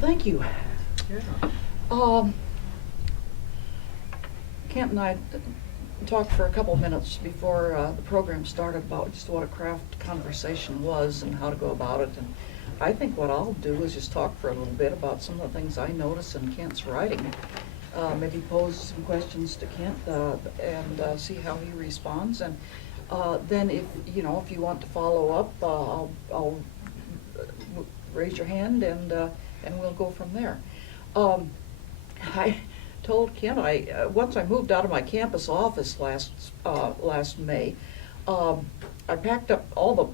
Well, thank you. Yeah. Kent and I talked for a couple of minutes before the program started about just what a craft conversation was and how to go about it. And I think what I'll do is just talk for a little bit about some of the things I notice in Kent's writing. Maybe pose some questions to Kent and see how he responds. And then if you want to follow up, I'll raise your hand and we'll go from there. I told Kent once I moved out of my campus office last May, I packed up all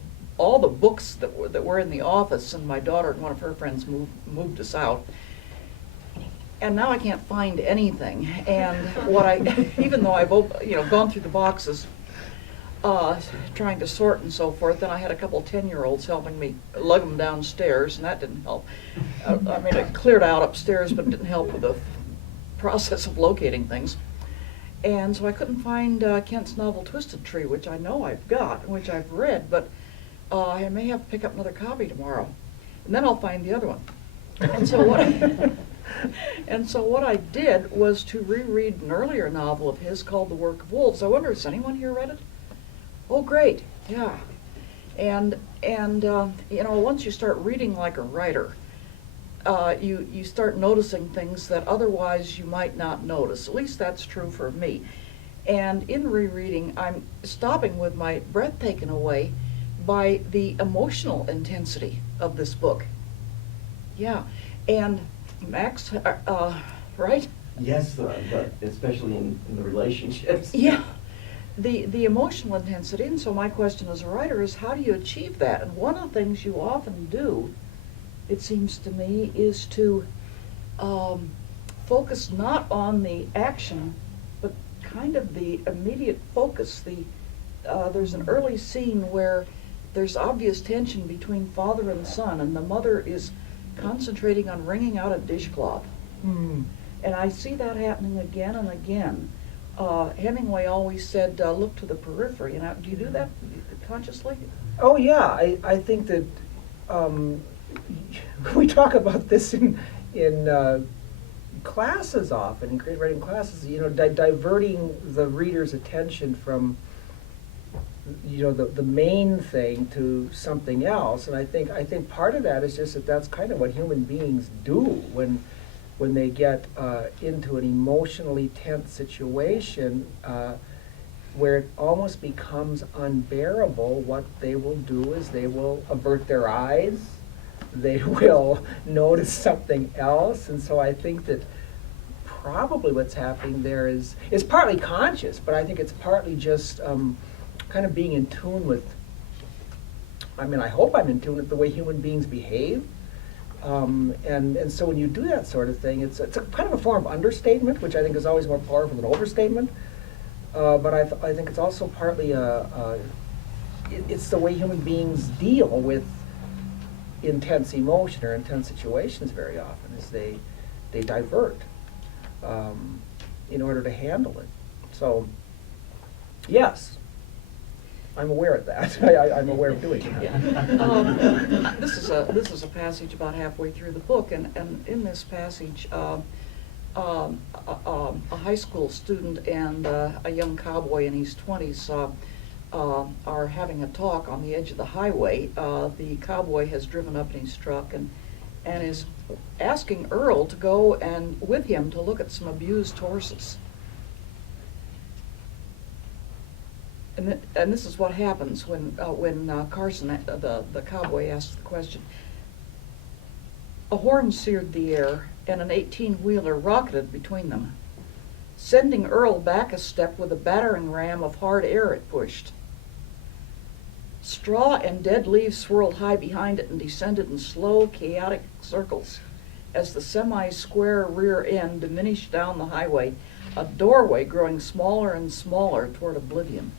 the books that were in the office, and my daughter and one of her friends moved us out. And now I can't find anything. And even though I've gone through the boxes, trying to sort and so forth, then I had a couple 10-year-olds helping me lug them downstairs, and that didn't help. I mean, I cleared out upstairs, but it didn't help with the process of locating things. And so I couldn't find Kent's novel Twisted Tree, which I know I've got, which I've read, but I may have to pick up another copy tomorrow. And then I'll find the other one. And so what I did was to reread an earlier novel of his called The Work of Wolves. I wonder, has anyone here read it? Oh, great, yeah. And once you start reading like a writer, you start noticing things that otherwise you might not notice. At least that's true for me. And in rereading, I'm stopping with my breath taken away by the emotional intensity of this book. Yeah, and Max, right? Yes, but especially in the relationships. Yeah, the emotional intensity. And so my question as a writer is, how do you achieve that? And one of the things you often do, it seems to me, is to focus not on the action, but kind of the immediate focus. There's an early scene where there's obvious tension between father and son, and the mother is concentrating on wringing out a dishcloth. Mm. And I see that happening again and again. Hemingway always said, look to the periphery. And do you do that consciously? Oh yeah, I think that we talk about this in classes often, in creative writing classes, diverting the reader's attention from the main thing to something else. And I think part of that is just that's kind of what human beings do when they get into an emotionally tense situation where it almost becomes unbearable. What they will do is they will avert their eyes, they will notice something else. And so I think that probably what's happening there is partly conscious, but I think it's partly just kind of being in tune with, I hope I'm in tune with the way human beings behave. And so when you do that sort of thing, it's a kind of a form of understatement, which I think is always more powerful than overstatement. But I think it's also partly it's the way human beings deal with intense emotion or intense situations very often, is they divert in order to handle it. So, yes, I'm aware of that. I'm aware of doing that. Yeah. This is a passage about halfway through the book, and in this passage, a high school student and a young cowboy in his 20s are having a talk on the edge of the highway. The cowboy has driven up in his truck and is asking Earl to go and with him to look at some abused horses. And this is what happens when Carson, the cowboy, asks the question. A horn seared the air, and an 18-wheeler rocketed between them, sending Earl back a step with a battering ram of hard air it pushed. Straw and dead leaves swirled high behind it and descended in slow, chaotic circles as the semi-square rear end diminished down the highway, a doorway growing smaller and smaller toward oblivion.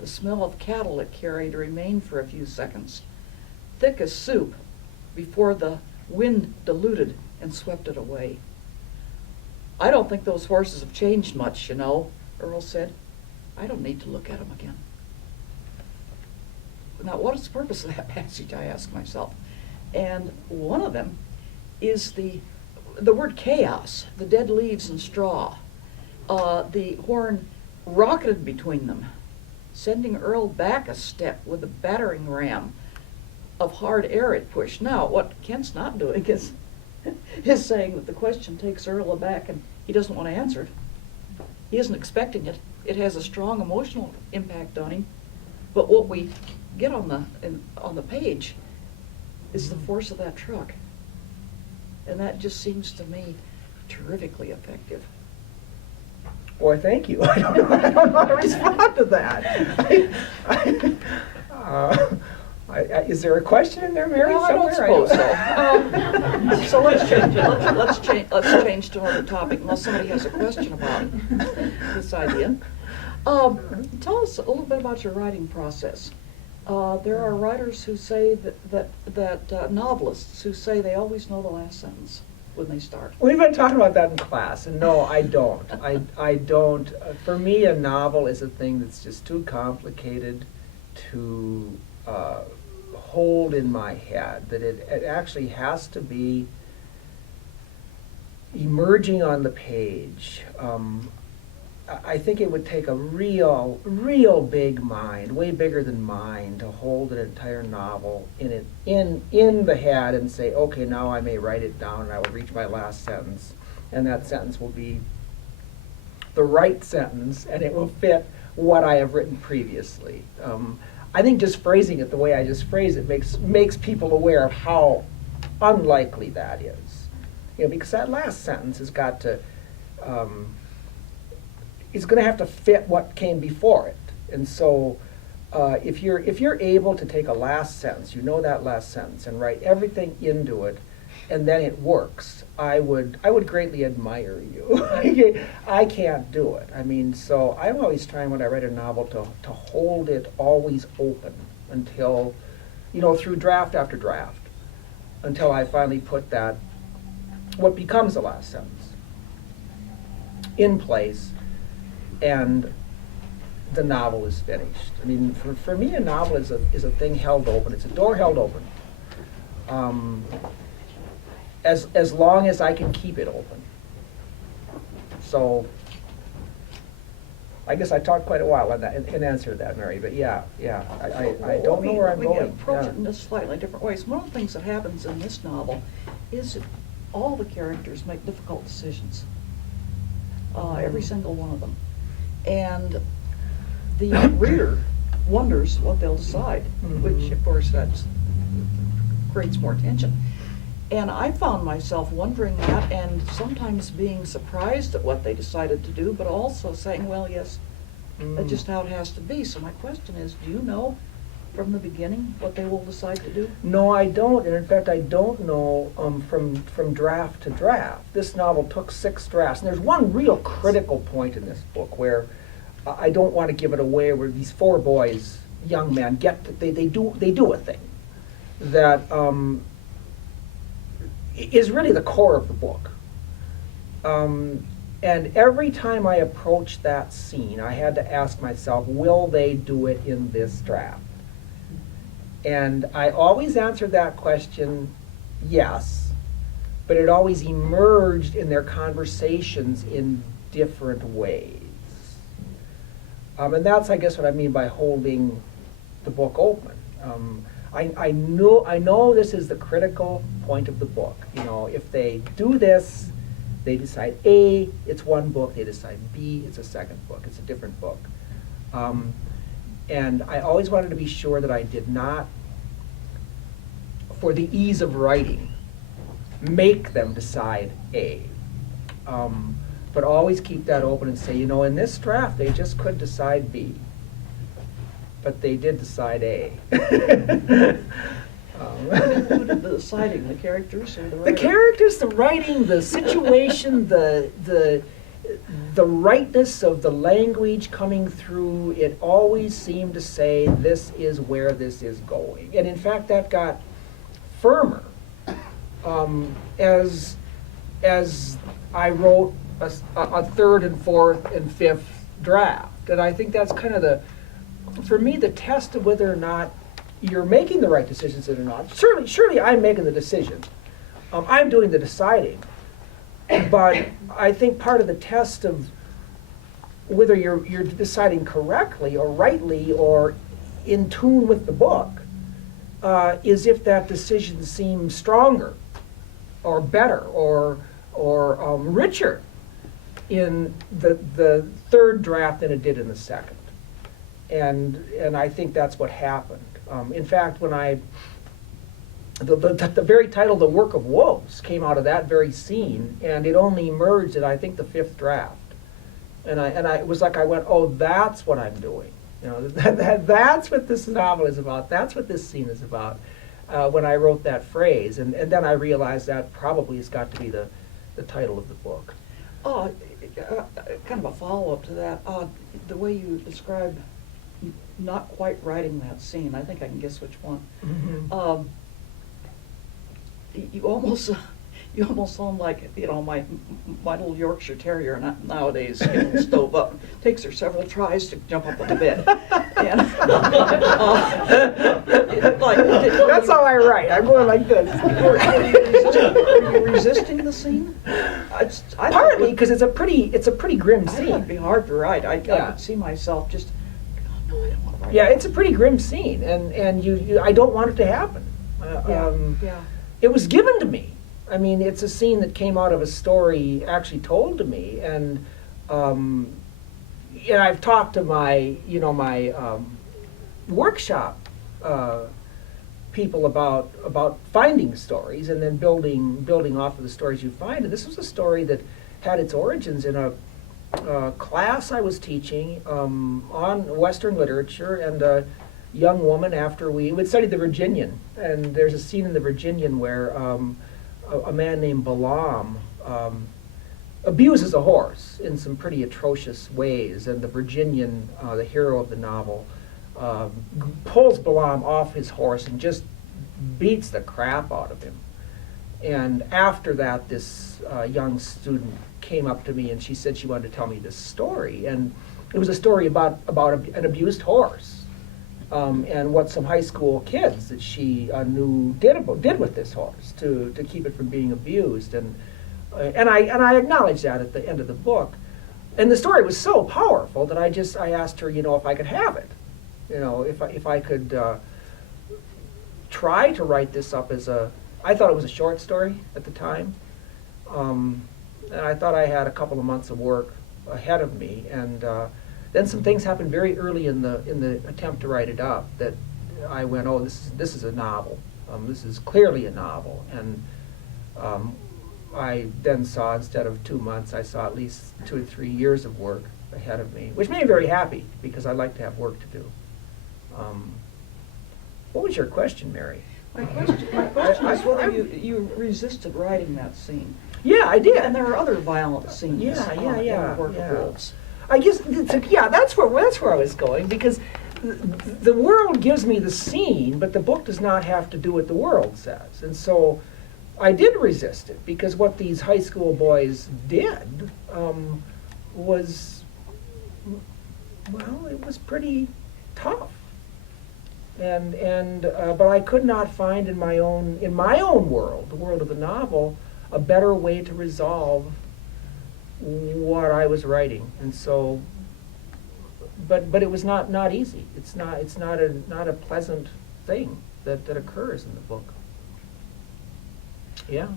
The smell of cattle it carried remained for a few seconds, thick as soup, before the wind diluted and swept it away. I don't think those horses have changed much, Earl said. I don't need to look at them again. Now, what is the purpose of that passage, I ask myself. And one of them is the word chaos, the dead leaves and straw. The horn rocketed between them, sending Earl back a step with a battering ram of hard air it pushed. Now, what Kent's not doing is saying that the question takes Earl aback and he doesn't want to answer it. He isn't expecting it. It has a strong emotional impact on him. But what we get on the page is the force of that truck. And that just seems to me terrifically effective. Boy, thank you. I don't know how to respond to that. Is there a question in there, Mary? Well, I don't somewhere? suppose so. So let's change it. Let's change to another topic, unless somebody has a question about this idea. Tell us a little bit about your writing process. There are writers who say that novelists who say they always know the last sentence when they start. We've been talking about that in class, and no, I don't. I don't. For me, a novel is a thing that's just too complicated to hold in my head, that it actually has to be emerging on the page. I think it would take a real big mind, way bigger than mine, to hold an entire novel in the head and say, okay, now I may write it down and I will reach my last sentence, and that sentence will be the right sentence and it will fit what I have written previously. I think just phrasing it the way I just phrased it makes people aware of how unlikely that is. Because that last sentence has got to it's going to have to fit what came before it. And so if you're able to take a last sentence, that last sentence, and write everything into it, and then it works, I would greatly admire you. I can't do it. I mean, so I'm always trying when I write a novel to hold it always open until, through draft after draft, until I finally put that, what becomes the last sentence, in place, and the novel is finished. I mean, for me, a novel is a thing held open. It's a door held open. As long as I can keep it open. So, I guess I talked quite a while on that in answer to that, Mary. But yeah, I don't know where I'm going. We approach it in Yeah. just slightly different ways. One of the things that happens in this novel is that all the characters make difficult decisions. Every single one of them. And the reader wonders what they'll decide, which of course that creates more tension. And I found myself wondering that and sometimes being surprised at what they decided to do, but also saying, well, yes, that's just how it has to be. So my question is, do you know from the beginning what they will decide to do? No, I don't. And in fact, I don't know from draft to draft. This novel took 6 drafts. And there's one real critical point in this book where I don't want to give it away, where these 4 boys, young men, they do a thing that is really the core of the book. And every time I approached that scene, I had to ask myself, will they do it in this draft? And I always answered that question, yes, but it always emerged in their conversations in different ways. And that's, I guess, what I mean by holding the book open. I know this is the critical point of the book. If they do this, they decide A, it's one book. They decide B, it's a second book. It's a different book. And I always wanted to be sure that I did not, for the ease of writing, make them decide A. But always keep that open and say, in this draft, they just could decide B. But they did decide A. Who did the deciding, the characters or the writer? The characters, the writing, the situation, the rightness of the language coming through, it always seemed to say, this is where this is going. And in fact, that got firmer as I wrote a third and fourth and fifth draft. And I think that's kind of for me, the test of whether or not you're making the right decisions or not. Surely I'm making the decision. I'm doing the deciding. But I think part of the test of whether you're deciding correctly or rightly or in tune with the book is if that decision seems stronger or better or richer in the third draft than it did in the second. And I think that's what happened. In fact, when the very title, The Work of Wolves, came out of that very scene, and it only emerged in, I think, the fifth draft. And it was like I went, oh, that's what I'm doing. You know, that's what this novel is about. That's what this scene is about. When I wrote that phrase, and then I realized that probably has got to be the title of the book. Kind of a follow-up to that. The way you describe not quite writing that scene, I think I can guess which one. Mm-hmm. You almost sound like, you know, my little Yorkshire Terrier nowadays, getting stove up, takes her several tries to jump up on the bed. And, That's how I write. I'm going like this. Are you resisting the scene? Partly because it's a pretty grim I thought scene. it'd be hard to write. I Yeah. could see myself just, oh, no, I don't want to write. Yeah, it's a pretty grim scene, and you I don't want it to happen. Yeah. It was given to me. I mean, it's a scene that came out of a story actually told to me, and I've talked to my workshop people about finding stories and then building off of the stories you find. And this was a story that had its origins in a class I was teaching on Western literature, and a young woman, after we would study the Virginian, and there's a scene in the Virginian where a man named Balaam abuses a horse in some pretty atrocious ways, and the Virginian, the hero of the novel, pulls Balaam off his horse and just beats the crap out of him. And after that, this young student came up to me and she said she wanted to tell me this story, and it was a story about an abused horse. And what some high school kids that she knew did with this horse to keep it from being abused, and I acknowledged that at the end of the book, and the story was so powerful that I asked her, if I could have it, if I could try to write this up as I thought it was a short story at the time, and I thought I had a couple of months of work ahead of me, and then some things happened very early in the attempt to write it up that I went, oh, this is a novel. This is clearly a novel. And I then saw, instead of 2 months, I saw at least 2 to 3 years of work ahead of me, which made me very happy because I like to have work to do. What was your question, Mary? My question is whether you resisted writing that scene. Yeah, I did. And there are other violent scenes in Yeah. the Work of Wolves. I guess, that's where I was going, because the world gives me the scene, but the book does not have to do what the world says. And so I did resist it, because what these high school boys did was, well, it was pretty tough. But I could not find in my own world, the world of the novel, a better way to resolve what I was writing. And so, but it was not easy. It's not a pleasant thing that occurs in the book. Yeah.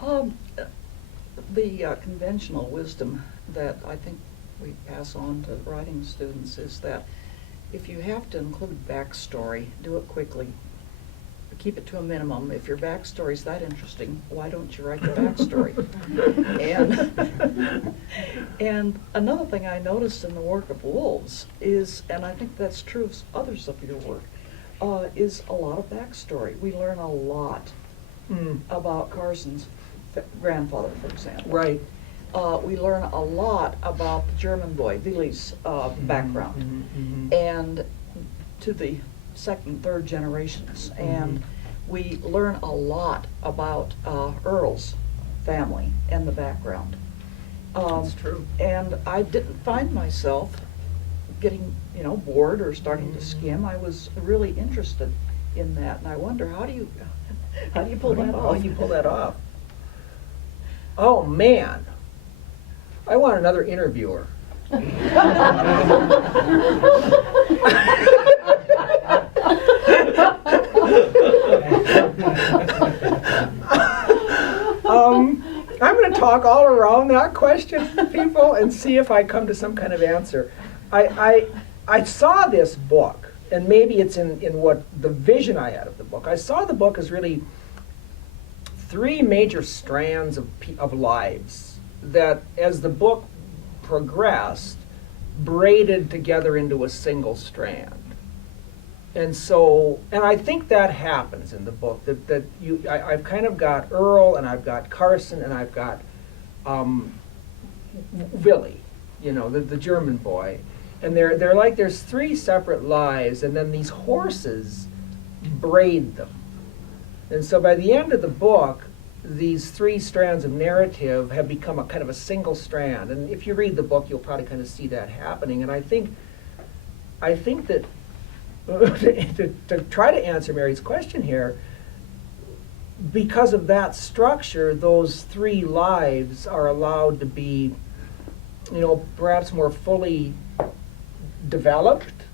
The conventional wisdom that I think we pass on to writing students is that if you have to include backstory, do it quickly. Keep it to a minimum. If your backstory's that interesting, why don't you write the backstory? and another thing I noticed in the Work of Wolves is, and I think that's true of others of your work, is a lot of backstory. We learn a lot about Carson's grandfather, for example. Right. We learn a lot about the German boy, Willy's background, and to the second, third generations. And we learn a lot about Earl's family and the background. That's true. And I didn't find myself getting, bored or starting to skim. I was really interested in that, and I wonder, how do you How do you pull that How off? do you pull that off? Oh, man. I want another interviewer. I'm going to talk all around that question, people, and see if I come to some kind of answer. I saw this book, and maybe it's in what the vision I had of the book. I saw the book as really three major strands of lives that, as the book progressed, braided together into a single strand. And so, and I think that happens in the book, I've kind of got Earl, and I've got Carson, and I've got Willie, the German boy. And they're like, there's three separate lives, and then these horses braid them. And so by the end of the book, these three strands of narrative have become a kind of a single strand. And if you read the book, you'll probably kind of see that happening. And I think that to try to answer Mary's question here, because of that structure, those three lives are allowed to be, perhaps more fully developed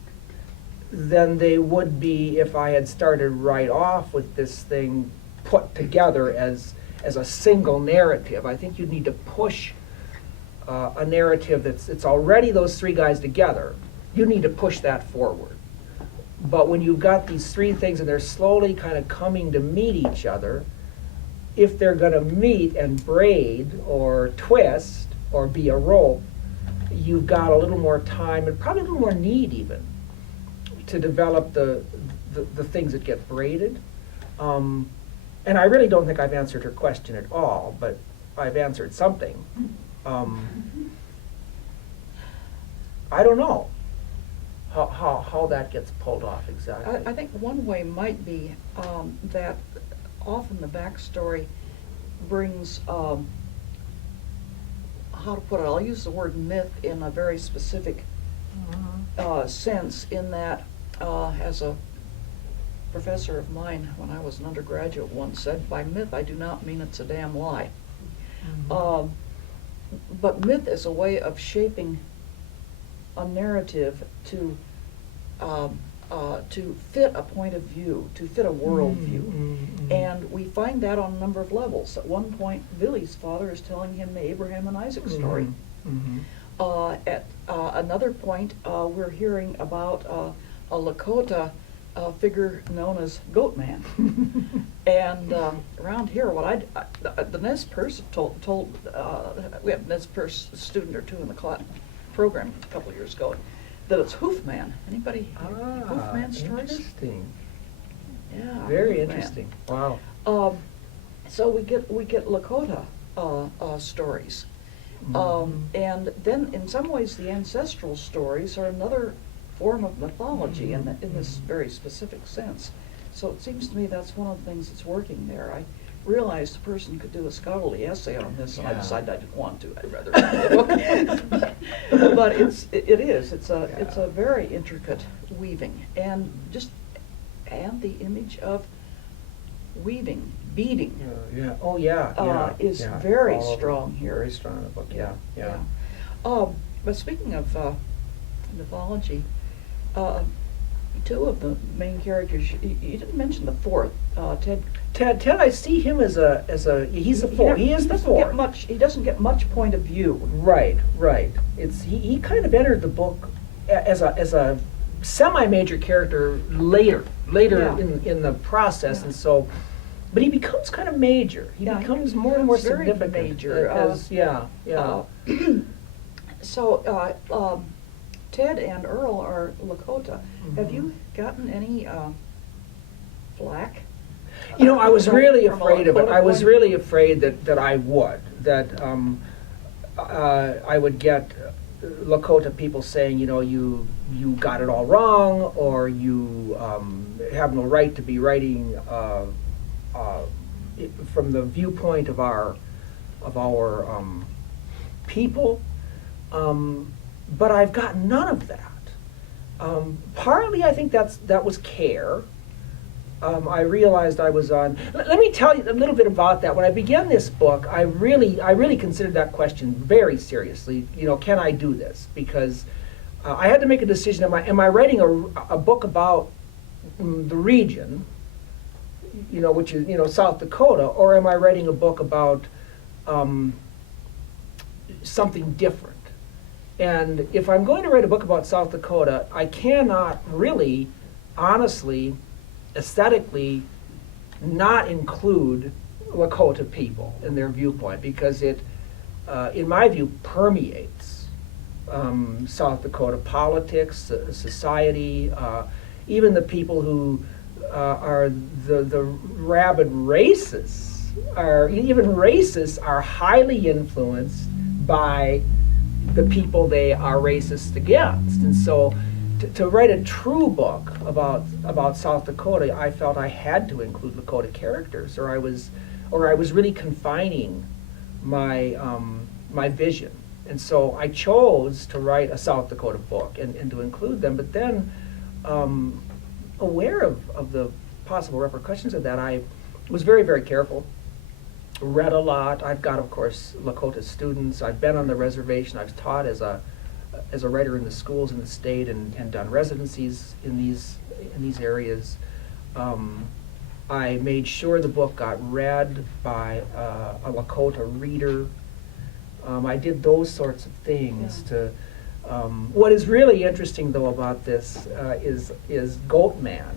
than they would be if I had started right off with this thing put together as a single narrative. I think you need to push a narrative it's already those three guys together. You need to push that forward. But when you've got these three things and they're slowly kind of coming to meet each other, if they're going to meet and braid or twist or be a rope, you've got a little more time and probably a little more need even to develop the things that get braided. And I really don't think I've answered her question at all, but I've answered something. I don't know how that gets pulled off exactly. I think one way might be that often the backstory brings, how to put it, I'll use the word myth in a very specific sense, in that as a professor of mine when I was an undergraduate once said, by myth I do not mean it's a damn lie. But myth is a way of shaping a narrative to fit a point of view, to fit a world view. And we find that on a number of levels. At one point, Billy's father is telling him the Abraham and Isaac story. At another point, we're hearing about a Lakota figure known as Goat Man. And around here, the Nez Perce told we have a Nez Perce student or two in the program a couple of years ago, that it's Hoof Man. Anybody hear Hoof Man stories? Interesting. Yeah. Very Hoof Man. interesting. Wow. So we get Lakota stories. And then in some ways the ancestral stories are another form of mythology in this very specific sense. So it seems to me that's one of the things that's working there. I realized a person could do a scholarly essay on this, and I decided I didn't want to. I'd rather read the book. But it's a very intricate weaving, and the image of weaving, beading, is very All over. strong here. Very strong in the book. Yeah. But speaking of mythology, two of the main characters, you didn't mention the fourth, Ted. Ted, I see him as he's the fourth. He is the fourth. He doesn't get much point of view. Right. He kind of entered the book as a semi-major character later in the process, and so, but he becomes kind of major. He becomes more and more very significant. Major. So Ted and Earl are Lakota. Have you gotten any flack? I was really from a afraid of it. Lakota I was point? really afraid that I would, I would get Lakota people saying, you got it all wrong, or you have no right to be writing from the viewpoint of our people. But I've got none of that. Partly, I think that was care. I realized I was on. Let me tell you a little bit about that. When I began this book, I really considered that question very seriously. You know, can I do this? Because I had to make a decision. Am I writing a book about the region, you know, which is, you know, South Dakota, or am I writing a book about something different? And if I'm going to write a book about South Dakota, I cannot really, honestly, aesthetically, not include Lakota people in their viewpoint, because it, in my view, permeates South Dakota politics, society, even the people who are the rabid racists, are highly influenced by the people they are racist against. And so to write a true book about South Dakota, I felt I had to include Lakota characters, or I was really confining my my vision. And so I chose to write a South Dakota book and to include them. But then, aware of the possible repercussions of that, I was very, very careful. Read a lot. I've got, of course, Lakota students. I've been on the reservation. I've taught as a writer in the schools in the state and done residencies in these areas. I made sure the book got read by a Lakota reader. I did those sorts of things to. What is really interesting, though, about this is Goatman.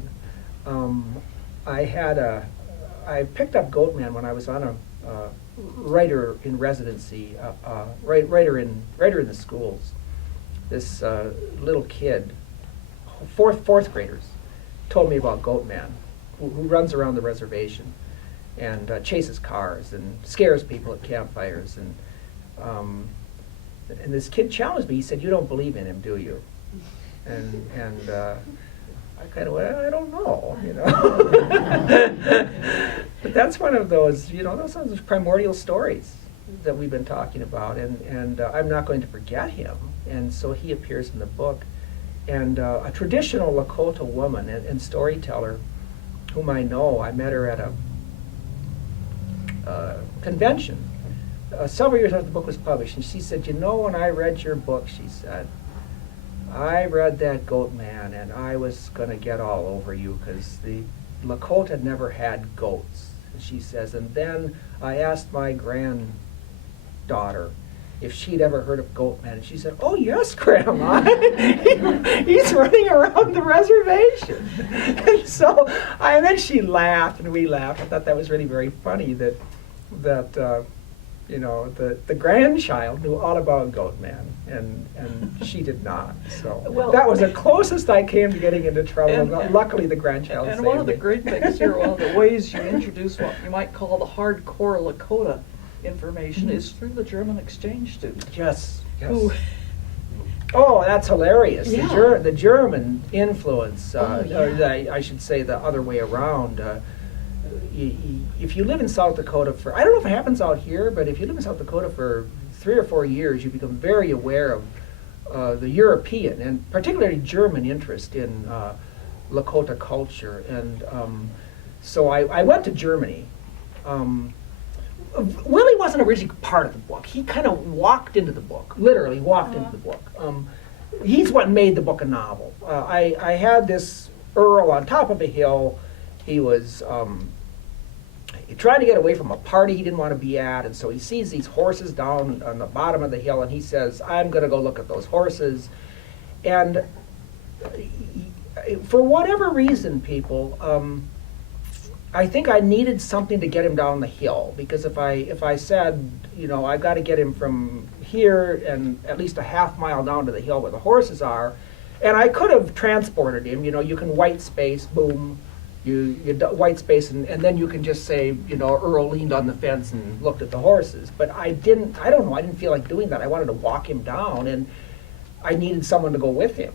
I picked up Goatman when I was on a writer in residency, writer in the schools. This little kid, fourth graders, told me about Goatman, who runs around the reservation and chases cars and scares people at campfires. And this kid challenged me. He said, "You don't believe in him, do you?" And I kind of went, "I don't know, you know." But that's one of those, you know, those primordial stories that we've been talking about, and I'm not going to forget him. And so he appears in the book. And a traditional Lakota woman and storyteller whom I know, I met her at a convention several years after the book was published, and she said, "You know, when I read your book," she said, "I read that Goatman and I was going to get all over you, because the Lakota never had goats." And she says, "And then I asked my granddaughter if she'd ever heard of Goatman, and she said, 'Oh yes, Grandma, he's running around the reservation.'" And so, and then she laughed and we laughed. I thought that was really very funny that you know, the grandchild knew all about Goatman, and she did not. So Well, that was the closest I came to getting into trouble. And- Luckily, the grandchild And saved one of the me. great things here, one of the ways you introduce what you might call the hardcore Lakota information is through the German exchange student. Yes. Who, Oh, that's hilarious. Yeah. The German influence, Oh, yeah. or I should say the other way around. If you live in South Dakota I don't know if it happens out here, but if you live in South Dakota for 3 or 4 years, you become very aware of the European and particularly German interest in Lakota culture. And so I went to Germany. Willie wasn't originally part of the book. He kind of walked into the book, literally walked into the book. He's what made the book a novel. I had this Earl on top of a hill. He was trying to get away from a party he didn't want to be at, and so he sees these horses down on the bottom of the hill, and he says, "I'm going to go look at those horses." And for whatever reason, people, I think I needed something to get him down the hill, because if I said, you know, I've got to get him from here and at least a half mile down to the hill where the horses are, and I could have transported him, you know, you can white space, boom, you white space, and then you can just say, you know, Earl leaned on the fence and looked at the horses. But I don't know, I didn't feel like doing that. I wanted to walk him down, and I needed someone to go with him.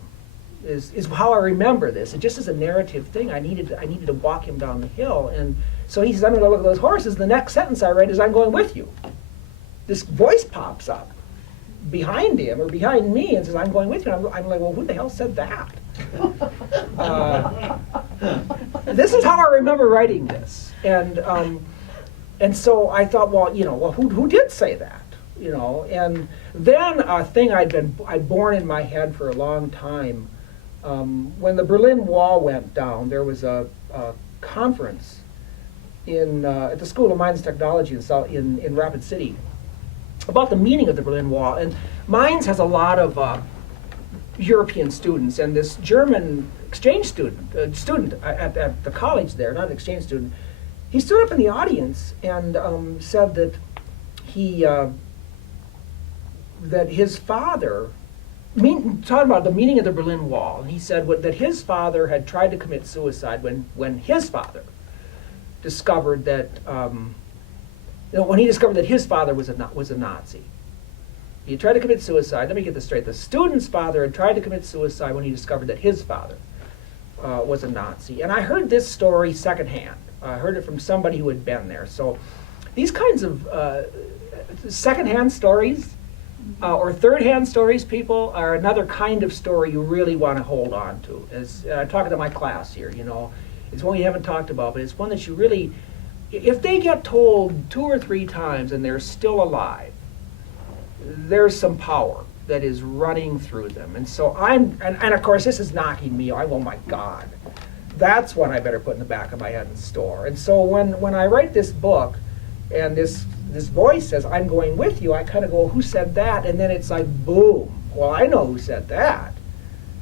Is how I remember this. It just is a narrative thing. I needed to walk him down the hill, and so he says, "I'm going to look at those horses." The next sentence I read is, "I'm going with you." This voice pops up behind him or behind me and says, "I'm going with you." I'm like, "Well, who the hell said that?" this is how I remember writing this. And so I thought, well, who did say that? And then a thing I'd borne in my head for a long time. When the Berlin Wall went down, there was a conference at the School of Mines and Technology in Rapid City about the meaning of the Berlin Wall. And Mines has a lot of European students, and this German exchange student at the college there, not an exchange student, he stood up in the audience and said that that his father, talking about the meaning of the Berlin Wall, and he said that his father had tried to commit suicide when his father discovered that, when he discovered that his father was a Nazi. He tried to commit suicide. Let me get this straight. The student's father had tried to commit suicide when he discovered that his father was a Nazi. And I heard this story secondhand. I heard it from somebody who had been there. So these kinds of secondhand stories or third-hand stories, people, are another kind of story you really want to hold on to. As I'm talking to my class here, it's one you haven't talked about, but it's one that you really, if they get told 2 or 3 times and they're still alive, there's some power that is running through them. And so and of course this is knocking me, oh my God, that's one I better put in the back of my head and store. And so when I write this book and this voice says, I'm going with you, I kind of go, who said that? And then it's like, boom, well, I know who said that.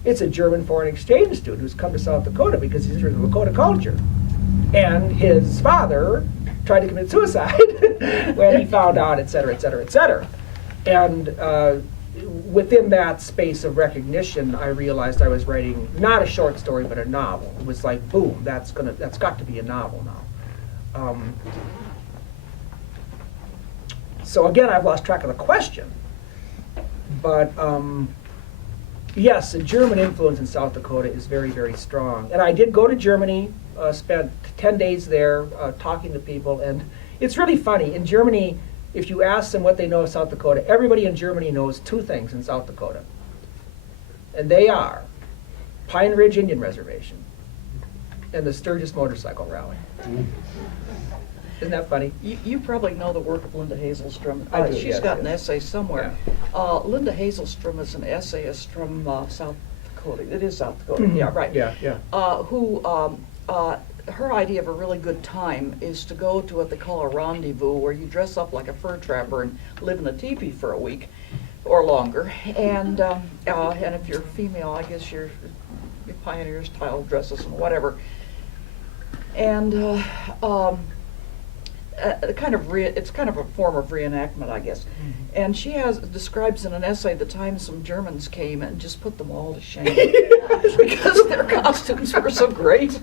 It's a German foreign exchange student who's come to South Dakota because he's interested in Lakota culture. And his father tried to commit suicide when he found out, et cetera, et cetera, et cetera. And within that space of recognition, I realized I was writing not a short story, but a novel. It was like, boom, that's got to be a novel now. So again, I've lost track of the question. But yes, the German influence in South Dakota is very, very strong. And I did go to Germany, spent 10 days there talking to people. And it's really funny. In Germany, if you ask them what they know of South Dakota, everybody in Germany knows 2 things in South Dakota. And they are Pine Ridge Indian Reservation and the Sturgis Motorcycle Rally. Isn't that funny? You probably know the work of Linda Hazelstrom. I do, She's yes, got an yes. essay somewhere. Yeah. Linda Hazelstrom is an essayist from South Dakota. It is South Dakota, Mhm. yeah, right. Yeah. Her idea of a really good time is to go to what they call a rendezvous, where you dress up like a fur trapper and live in a teepee for a week or longer. And if you're female, I guess your pioneer style dresses and whatever. And it's kind of a form of reenactment, I guess. Mm-hmm. And she describes in an essay the time some Germans came and just put them all to shame because their costumes were so great,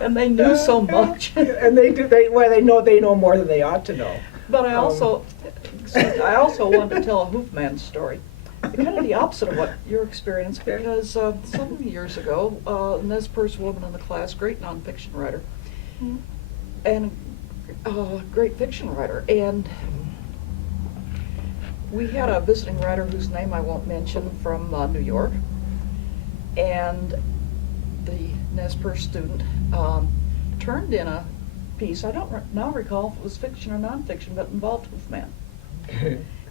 and they knew so much. And they know more than they ought to know. But I also wanted to tell a Hoofman story, kind of the opposite of what your experience, because some years ago, Nez Perce woman in the class, great nonfiction writer, and great fiction writer, and we had a visiting writer whose name I won't mention from New York, and the Nez Perce student turned in a piece. I don't now recall if it was fiction or nonfiction, but involved Hoofman.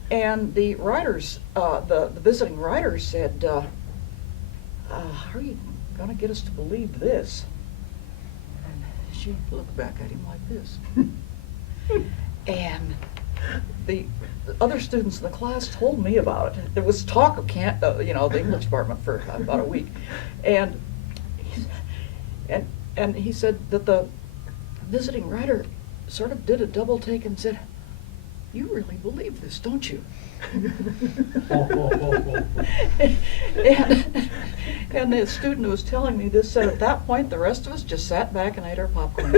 And the writers, the visiting writer said, how are you going to get us to believe this? And she looked back at him like this. And the other students in the class told me about it. There was talk of the English department for about a week. And he said that the visiting writer sort of did a double take and said, "You really believe this, don't you?" and the student who was telling me this said, at that point, the rest of us just sat back and ate our popcorn.